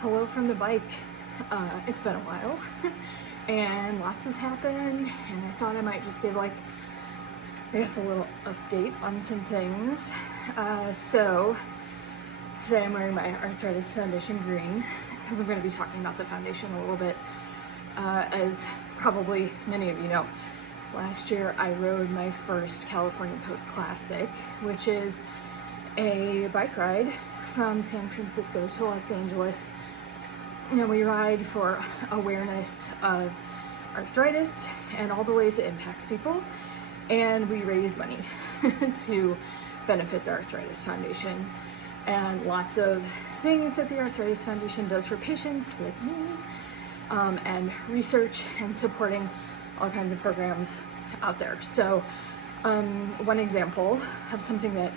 Hello from the bike. It's been a while and lots has happened, and I thought I might just give a little update on some things. So today I'm wearing my Arthritis Foundation green because I'm going to be talking about the foundation a little bit. As probably many of you know, last year I rode my first California Post Classic, which is a bike ride from San Francisco to Los Angeles. And we ride for awareness of arthritis and all the ways it impacts people, and we raise money to benefit the Arthritis Foundation and lots of things that the Arthritis Foundation does for patients like me, and research and supporting all kinds of programs out there. So one example of something that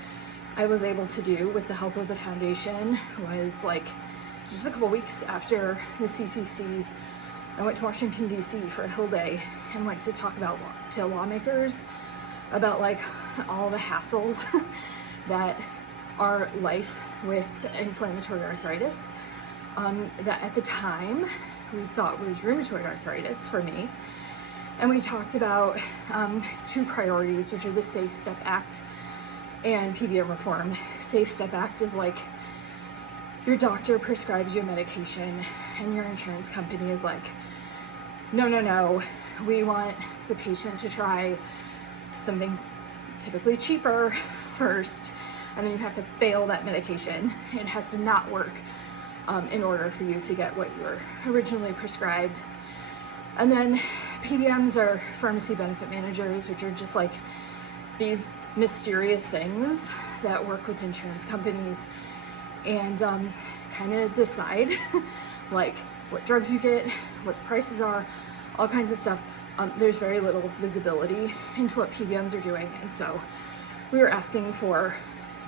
I was able to do with the help of the foundation was just a couple weeks after the CCC, I went to Washington, D.C. for a Hill Day and went to talk to lawmakers about all the hassles that are life with inflammatory arthritis, that at the time we thought was rheumatoid arthritis for me. And we talked about two priorities, which are the Safe Step Act and PBM reform. Safe Step Act is your doctor prescribes you a medication and your insurance company is no, we want the patient to try something typically cheaper first, and then you have to fail that medication. It has to not work in order for you to get what you were originally prescribed. And then PBMs are pharmacy benefit managers, which are just these mysterious things that work with insurance companies and kind of decide what drugs you get, what the prices are, all kinds of stuff. There's very little visibility into what PBMs are doing, and so we were asking for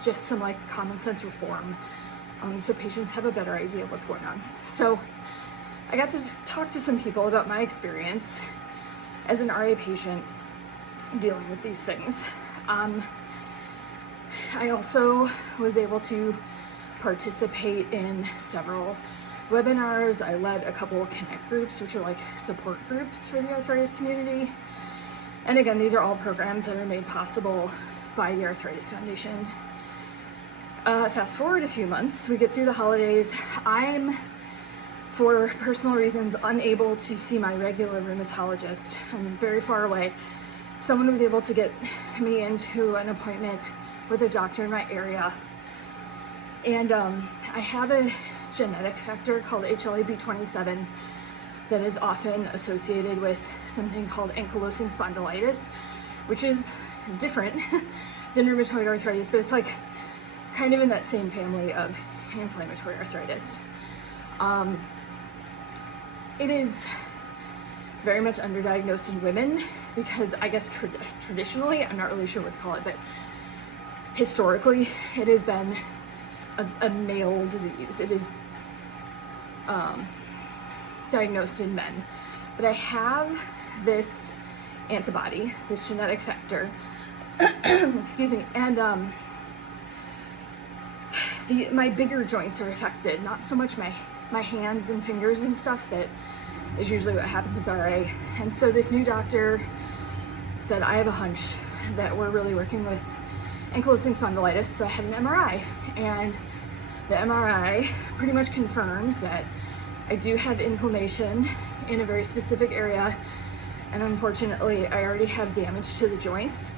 just some common sense reform, so patients have a better idea of what's going on. So I got to talk to some people about my experience as an RA patient dealing with these things. I also was able to participate in several webinars. I led a couple of connect groups, which are support groups for the arthritis community. And again, these are all programs that are made possible by the Arthritis Foundation. Fast forward a few months, we get through the holidays. I'm, for personal reasons, unable to see my regular rheumatologist. I'm very far away. Someone was able to get me into an appointment with a doctor in my area. And I have a genetic factor called HLA-B27 that is often associated with something called Ankylosing Spondylitis, which is different than rheumatoid arthritis, but it's kind of in that same family of inflammatory arthritis. It is very much underdiagnosed in women because I guess traditionally, I'm not really sure what to call it, but historically it has been a male disease. It is diagnosed in men. But I have this antibody, this genetic factor, excuse me, and my bigger joints are affected, not so much my hands and fingers and stuff that is usually what happens with RA. And so this new doctor said, I have a hunch that we're really working with ankylosing spondylitis, so I had an MRI, and the MRI pretty much confirms that I do have inflammation in a very specific area, and unfortunately I already have damage to the joints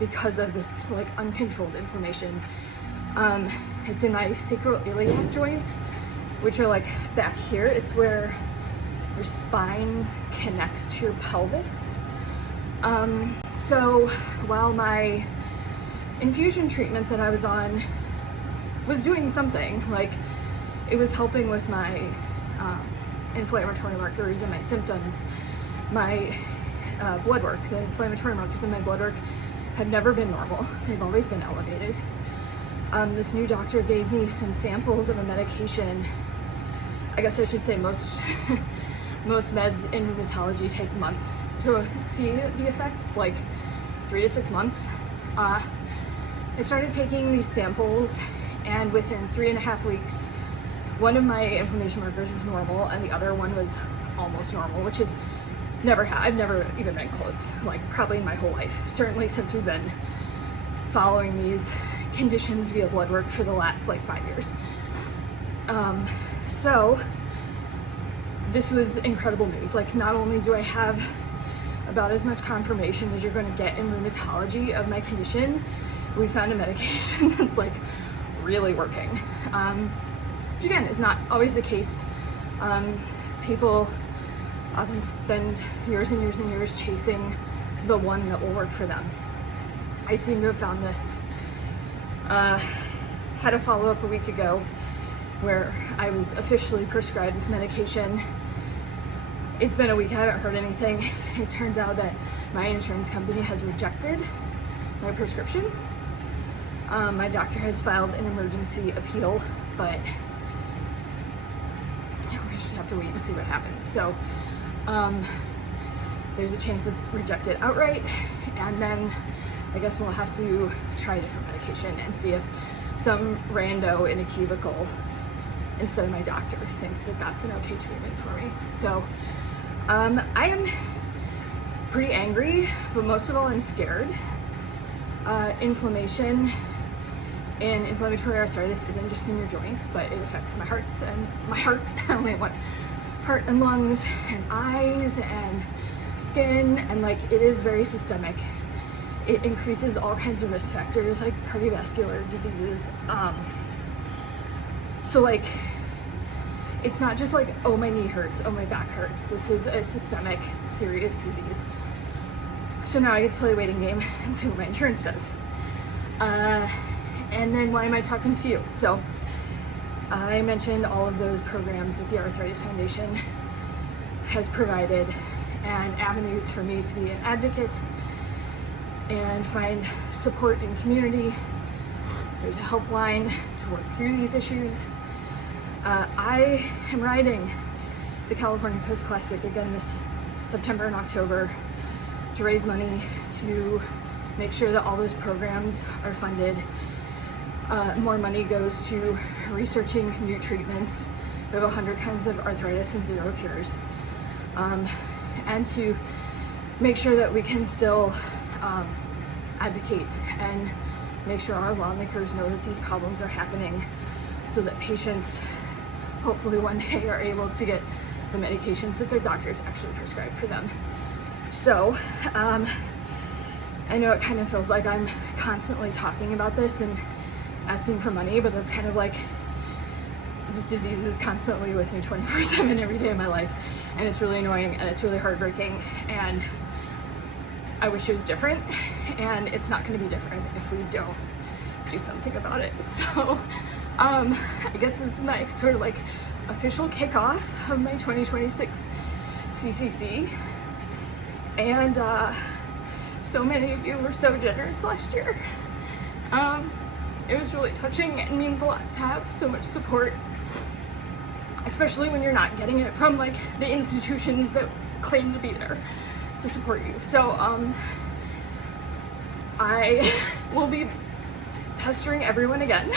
because of this uncontrolled inflammation. It's in my sacroiliac joints, which are back here. It's where your spine connects to your pelvis. So while my infusion treatment that I was on was doing something, it was helping with my inflammatory markers and my symptoms, my blood work, the inflammatory markers in my blood work have never been normal. They've always been elevated. This new doctor gave me some samples of a medication. I guess I should say most meds in rheumatology take months to see the effects, 3 to 6 months. I started taking these samples, and within 3.5 weeks one of my inflammation markers was normal and the other one was almost normal, which is I've never even been close, like probably in my whole life, certainly since we've been following these conditions via blood work for the last like 5 years. So this was incredible news. Like, not only do I have about as much confirmation as you're going to get in rheumatology of my condition, we found a medication that's like really working, which again is not always the case. People often spend years and years and years chasing the one that will work for them. I seem to have found this. Had a follow-up a week ago where I was officially prescribed this medication. It's been a week, I haven't heard anything. It turns out that my insurance company has rejected my prescription. My doctor has filed an emergency appeal, but we just have to wait and see what happens. So there's a chance it's rejected outright, and then I guess we'll have to try a different medication and see if some rando in a cubicle instead of my doctor thinks that that's an okay treatment for me. So I am pretty angry, but most of all I'm scared. Inflammation and inflammatory arthritis isn't just in your joints, but it affects my heart. I only have one heart and lungs and eyes and skin, and like it is very systemic. It increases all kinds of risk factors like cardiovascular diseases. So like, it's not just like, oh, my knee hurts, oh, my back hurts. This is a systemic, serious disease. So now I get to play a waiting game and see what my insurance does. And then why am I talking to you? So I mentioned all of those programs that the Arthritis Foundation has provided and avenues for me to be an advocate and find support in community. There's a helpline to work through these issues. I am riding the California Coast Classic again this September and October to raise money to make sure that all those programs are funded. More money goes to researching new treatments. We have 100 kinds of arthritis and 0 cures. And to make sure that we can still advocate and make sure our lawmakers know that these problems are happening, so that patients hopefully one day are able to get the medications that their doctors actually prescribe for them. So I know it kind of feels like I'm constantly talking about this and asking for money, but that's kind of like, this disease is constantly with me 24/7 every day of my life, and it's really annoying and it's really heartbreaking, and I wish it was different, and it's not going to be different if we don't do something about it. So I guess this is my sort of like official kickoff of my 2026 CCC, and so many of you were so generous last year. It was really touching and means a lot to have so much support, especially when you're not getting it from like the institutions that claim to be there to support you. So I will be pestering everyone again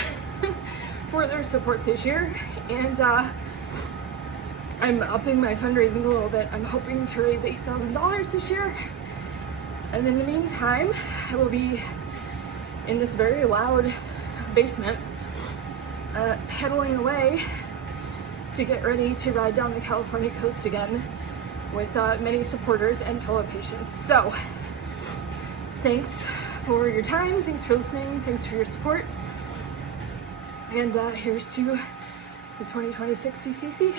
for their support this year, and I'm upping my fundraising a little bit. I'm hoping to raise $8,000 this year, and in the meantime I will be in this very loud basement pedaling away to get ready to ride down the California coast again with many supporters and fellow patients. So thanks for your time, thanks for listening, thanks for your support, and here's to the 2026 CCC.